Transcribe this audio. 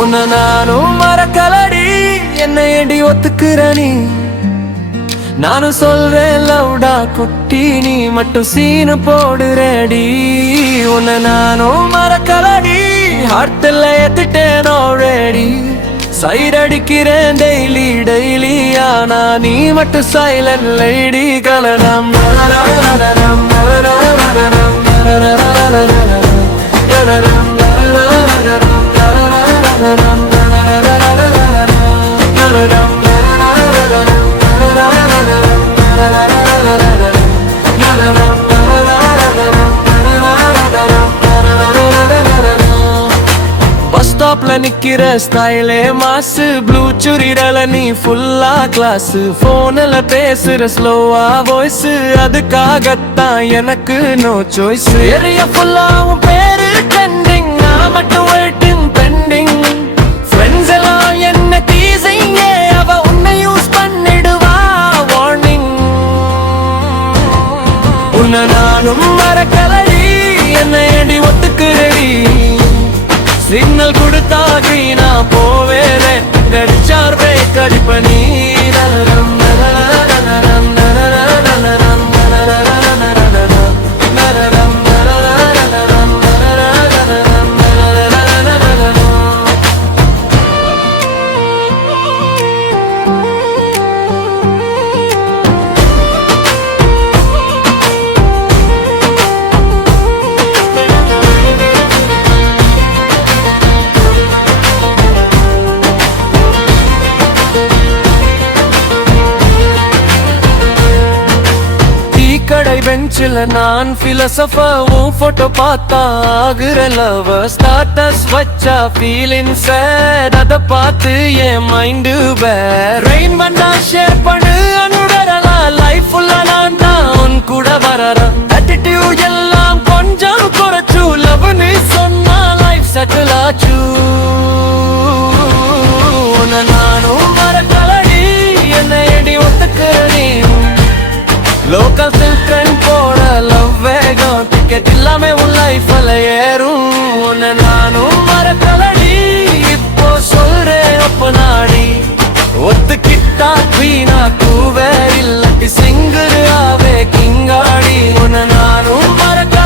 உன்னை நானும் மறக்கலடி, என்னை ஏண்டி ஒத்துக்கிற நீ? நானும் சொல்றேன் லவுடா குட்டி, நீ மட்டும் சீனு போடுறடி. உன்னை நானும் மறக்கலடி, ஹார்ட்டில் ஏத்துட்டேன் ஆல்ரெடி. சைட் அடிக்கிறேன் டெய்லி டெய்லி, ஆனா நீ மட்டும் சைலண்ட் லேடி. கலனம் நலனம் நலனம் பஸ் ஸ்டாப்ல நிக்கிற ஸ்டைலே மாசு, ப்ளூ சுரிடல நீ ஃபுல்லா கிளாஸ். போன்ல பேசுற ஸ்லோவா வாய்ஸ், அதுக்காகத்தான் எனக்கு நோ சாய்ஸ். ஏரியா ஃபுல்லா உன் பேரு ட்ரெண்டிங், நான் மட்டும் வெயிட்டிங் பெண்டிங். ஃப்ரெண்ட்ஸ் எல்லாம் என்ன டீசிங், அவ உன்னை யூஸ் பண்ணிடுவா வார்னிங். உன்னை நானும் மறக்கலடி, என்னை ஏண்டி ஒத்துக்குறடி? சிக்னல் கொடுத்தா கிரீனா போவேனே, கடிச்சார் பிரேக் அடிப்ப நீ. நலனம் நலனம் நலனம் கடை பெஞ்சில் நான் பிலசபர், உன் போட்டோ பார்த்தா ஆகுற லவர். ஸ்டாட்டஸ் வச்சா ஃபீலிங் சேட், அதை பார்த்து என் மைண்டு பேட். ரெயின் பண்ணா ஷேர் பண்ணு அனுடரலாம், லைஃப் ஃபுல்லா நான் தான் உன் கூட வரறேன். ஆட்டிடியூட் எல்லாம் கொஞ்சம் குறைச்சு, லவ்னு சொன்னா லைஃப் செட்டில் ஆச்சு. உன்னை நானும் மறக்கலடி, என்னை ஏண்டி ஒத்துக்கிறடி? லோக்கல் சில்கன் போட லவ் வேகம், டிக்கெட் இல்லாம உன் லைஃப்ல ஏறும். உன்னை நானும் மறக்கலடி, இப்போ சொல்றேன் ஒப்ப நாடி. ஒத்துக்கிட்டா குவீனா கூவேர், இல்லாட்டி சிங்கிள் ஆவே கிங்காடி. உன்னை நானும் மறக்க